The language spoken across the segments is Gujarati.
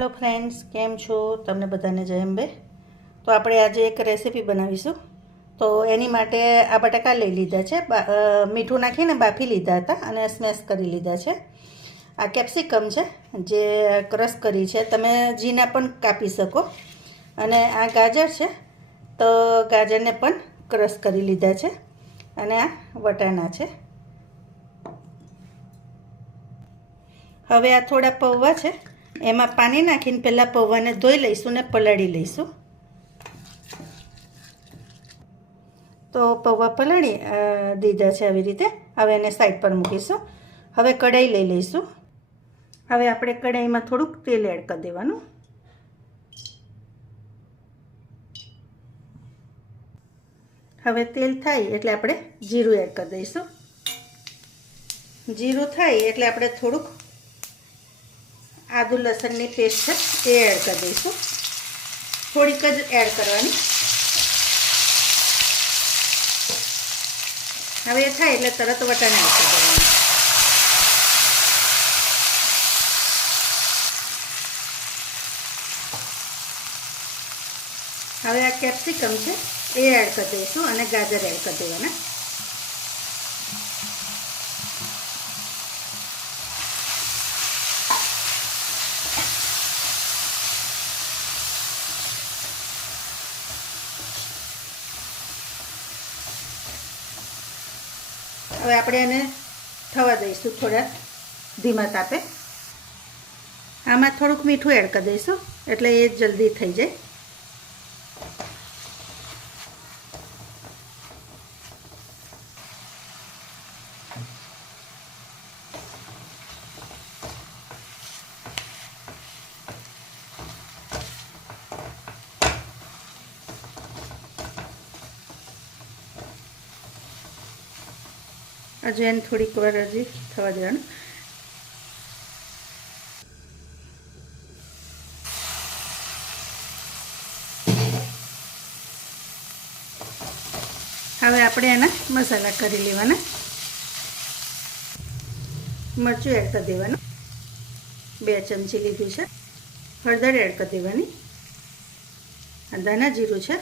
હેલો ફ્રેન્ડ્સ, કેમ છો? તમને બધાને જય અંબે. તો આપણે આજે એક રેસીપી બનાવીશું. તો એની માટે આ બટાકા લઈ લીધા છે, મીઠું નાખીને બાફી લીધા હતા અને સ્મેશ કરી લીધા છે. આ કેપ્સિકમ છે જે ક્રશ કરી છે, તમે ઝીણા પણ કાપી શકો. અને આ ગાજર છે, તો ગાજરને પણ ક્રશ કરી લીધા છે. અને આ વટાણા છે. હવે આ થોડા પૌવા છે, એમાં પાણી નાખીને પહેલાં પૌવાને ધોઈ લઈશું ને પલાળી લઈશું. તો પૌવા પલાળી દીધા છે આવી રીતે. હવે એને સાઈડ પર મૂકીશું. હવે કઢાઈ લઈ લઈશું. હવે આપણે કઢાઈમાં થોડુંક તેલ એડ કરી દેવાનું. હવે તેલ થાય એટલે આપણે જીરું એડ કરી દઈશું. જીરું થાય એટલે આપણે થોડુંક આદુ લસણની પેસ્ટ છે એ એડ કરી દઈશું. થોડીક જ એડ કરવાની. હવે એ થાય એટલે તરત વટાણા એડ કરી દેવાના. હવે આ કેપ્સિકમ છે એ એડ કરી દઈશું અને ગાજર એડ કરી દેવાના. હવે આપણે એને થવા દઈશું થોડા ધીમા તાપે. આમાં થોડુંક મીઠું એડ કરી દઈશું એટલે એ જલ્દી થઈ જાય. હજુ એને થોડીક વાર હજી થવા દેવાનું. હવે આપણે એના મસાલા કરી લેવાના. મરચું એડ કરી દેવાનું, 2 ચમચી લીધું છે. હળદર એડ કરી દેવાની. આ ધાણા જીરું છે.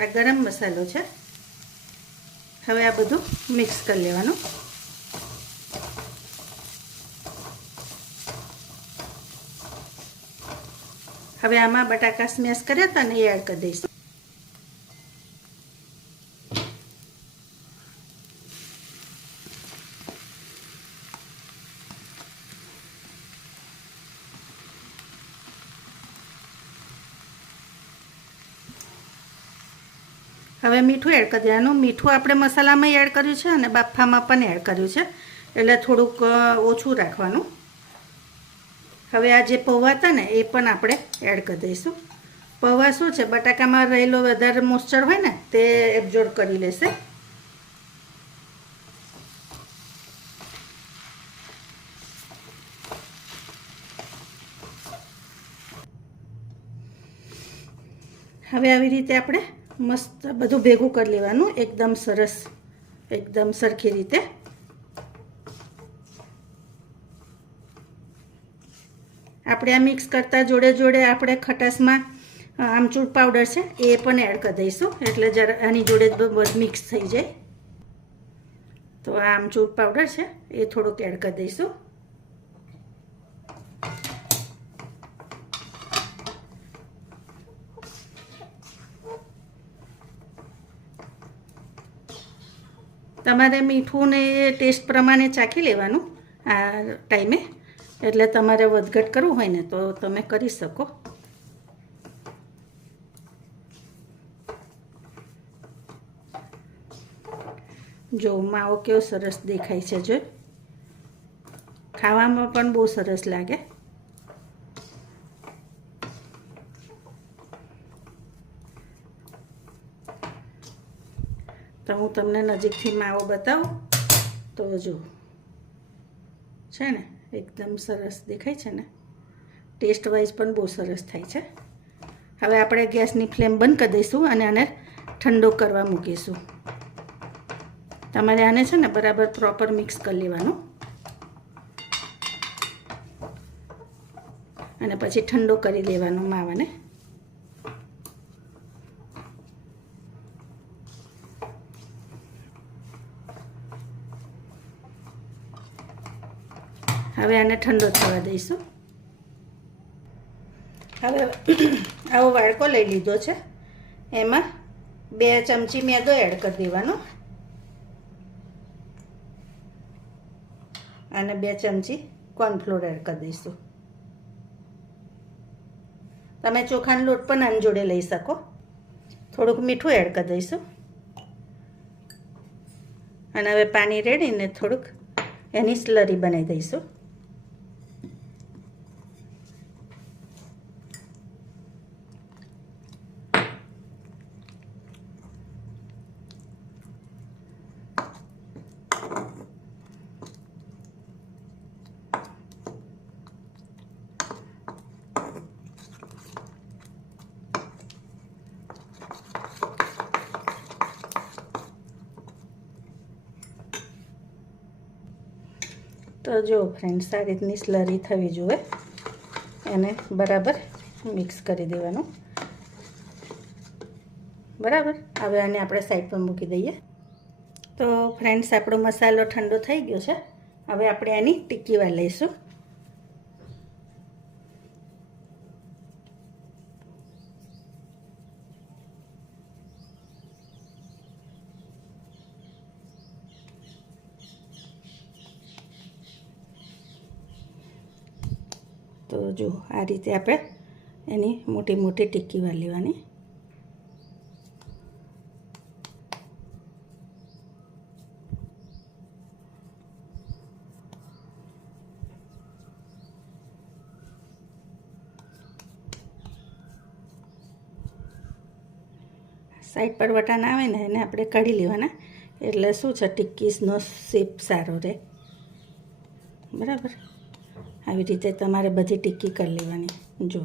આ ગરમ મસાલો છે. હવે આ બધું મિક્સ કરી લેવાનું. હવે આમાં બટાકા સ્મેશ કર્યા હતા ને એ એડ કરી દઈશું. હવે મીઠું એડ કરી દેવાનું. મીઠું આપણે મસાલામાં એડ કર્યું છે અને બાફામાં પણ એડ કર્યું છે, એટલે થોડુંક ઓછું રાખવાનું. હવે આ જે પૌવા હતા ને એ પણ આપણે એડ કરી દઈશું. પૌવા શું છે, બટાકામાં રહેલો વધારે મોઇસ્ચર હોય ને તે એબ્ઝોર્બ કરી લેશે. હવે આવી રીતે આપણે મસ્ત બધું ભેગું કરી લેવાનું, એકદમ સરસ, એકદમ સરખી રીતે. આપણે આ મિક્સ કરતા જોડે જોડે આપણે ખટાશમાં આમચૂર પાવડર છે એ પણ એડ કરી દઈશું, એટલે જરા આની જોડે બધું મિક્સ થઈ જાય. તો આ આમચૂર પાવડર છે એ થોડુંક એડ કરી દઈશું. તમારે મીઠું ને ટેસ્ટ પ્રમાણે ચાખી લેવાનું આ ટાઈમે, એટલે તમારે વધઘટ કરવું હોય ને તો તમે કરી શકો. જો માવો કેવો સરસ દેખાય છે, જો ખાવામાં પણ બહુ સરસ લાગે. તો હું તમને નજીકથી માવો બતાવું તો જો છે ને એકદમ સરસ દેખાય છે ને. ટેસ્ટ વાઇઝ પણ બહુ સરસ થાય છે. હવે આપણે ગેસની ફ્લેમ બંધ કરી દઈશું અને આને ઠંડો કરવા મૂકીશું. તમારે આને છે ને બરાબર પ્રોપર મિક્સ કરી લેવાનું. અને પછી ઠંડો કરી લેવાનો માવાને. હવે આને ઠંડો થવા દઈશું. હવે આવો વાડકો લઈ લીધો છે, એમાં 2 ચમચી મેદો એડ કરી દેવાનો અને 2 ચમચી કોર્નફ્લોર એડ કરી દઈશું. તમે ચોખાનો લોટ પણ આની જોડે લઈ શકો. થોડુંક મીઠું એડ કરી દઈશું અને હવે પાણી રેડીને થોડુંક એની સ્લરી બનાવી દઈશું. તો જો ફ્રેન્ડ્સ, આ રીતની સ્લરી થવી જોઈએ. એને બરાબર મિક્સ કરી દેવાનું. બરાબર. હવે આને આપણે સાઈડ પર મૂકી દઈએ. તો ફ્રેન્ડ્સ, આપણો મસાલો ઠંડો થઈ ગયો છે. હવે આપણે આની ટિક્કી વાળી લઈશું. તો જો આ રીતે આપણે એની મોટી મોટી ટિક્કી વાળી લેવાની. સાઈડ પર વટાણા આવે ને એને આપણે કાઢી લેવાના, એટલે શું છે ટિક્કીનો શેપ સારો રહે. બરાબર. આવી રીતે તમારે બધી ટિક્કી કરી લેવાની. જો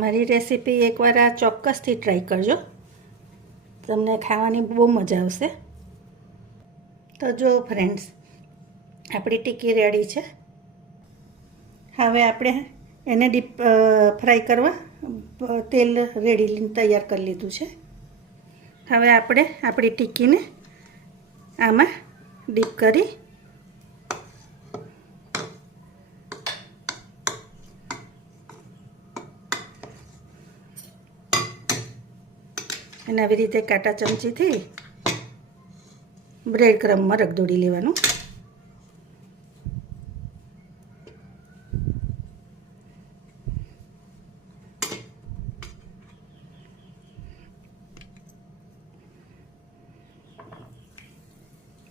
મારી રેસીપી એકવાર આ ચોક્કસથી ટ્રાય કરજો, તમને ખાવાની બહુ મજા આવશે. તો જો ફ્રેન્ડ્સ, આપણી ટિક્કી રેડી છે. હવે આપણે એને ડીપ ફ્રાય કરવા તેલ રેડી તૈયાર કરી લીધું છે. હવે આપણે આપણી ટિક્કીને આમાં ડીપ કરી અને આવી રીતે કાંટા ચમચીથી બ્રેડ ક્રમ્બમાં રગદોડી લેવાનું.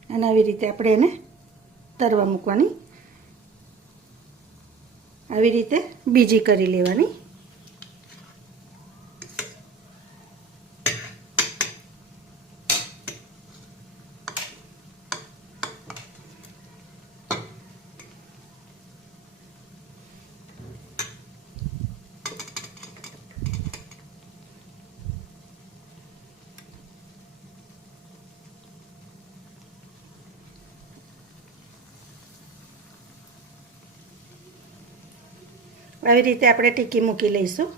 અને આવી રીતે આપણે એને તરવા મૂકવાની. આવી રીતે બીજી કરી લેવાની. આવી રીતે આપણે ટિક્કી મૂકી લઈશું.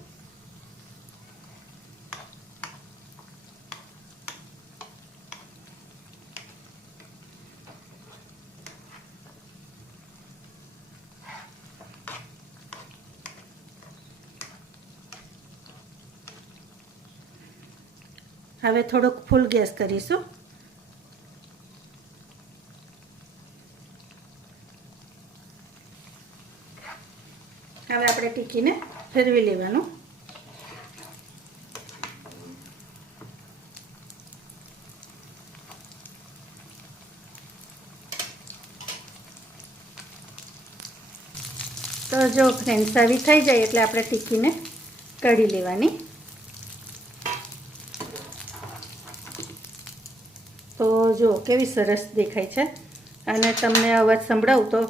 હવે થોડોક ફૂલ ગેસ કરીશું. હવે આપણે ટિક્કીને ફેરવી લેવાનું. તો જો ફ્રેન્ડ્સ, આવી થઈ જાય એટલે આપણે ટિક્કીને કાઢી લેવાની. તો જો કેવી સરસ દેખાય છે. અને તમને અવાજ સંભળાવું તો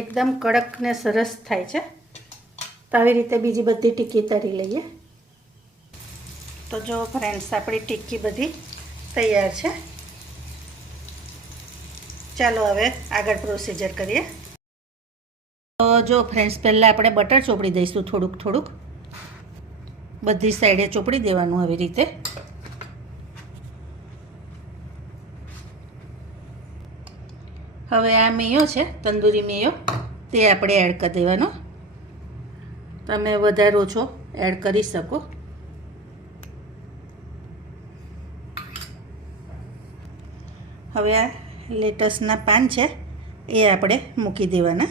એકદમ કડક ને સરસ થાય છે. તો આવી રીતે બીજી બધી ટિક્કી તળી લઈએ. તો જો ફ્રેન્ડ્સ, આપણી ટિક્કી બધી તૈયાર છે. ચાલો હવે આગળ પ્રોસીજર કરીએ. તો જો ફ્રેન્ડ્સ, પહેલાં આપણે બટર ચોપડી દઈશું થોડુંક. બધી સાઈડે ચોપડી દેવાનું આવી રીતે. હવે આ મેયો છે, તંદૂરી મેયો, તે આપણે એડ કરી દેવાનો. તમે વધારે ઓછો એડ કરી શકો. હવે આ લેટસના પાન છે એ આપણે મૂકી દેવાના.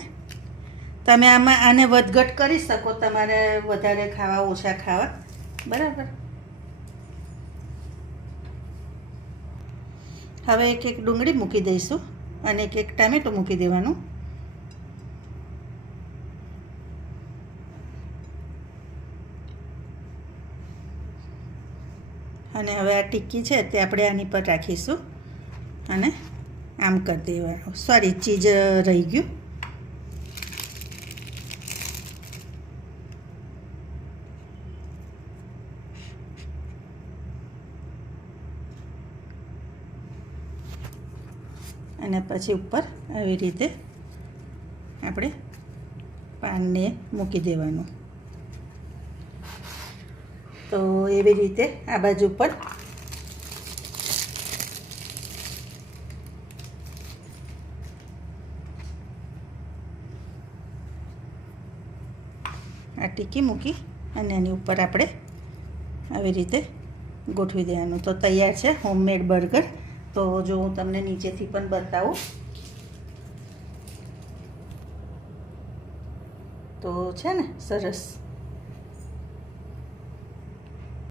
તમે આને વધઘટ કરી શકો, તમારે વધારે ખાવા ઓછા ખાવા, બરાબર. હવે એક ડુંગળી મૂકી દઈશું અને એક ટામેટું મૂકી દેવાનું. અને હવે આ ટિક્કી છે તે આપણે આની પર રાખીશું અને આમ કરી દેવાનું. સોરી, ચીઝ રહી ગયું. અને પછી ઉપર આવી રીતે આપણે પાનને મૂકી દેવાનું. તો એવી રીતે આ બાજુ પર આ ટિક્કી મૂકી અને એની ઉપર આપણે આવી રીતે ગોઠવી દેવાનું. તો તૈયાર છે હોમમેડ બર્ગર. તો જો હું તમને નીચેથી પણ બતાવું તો છે ને સરસ.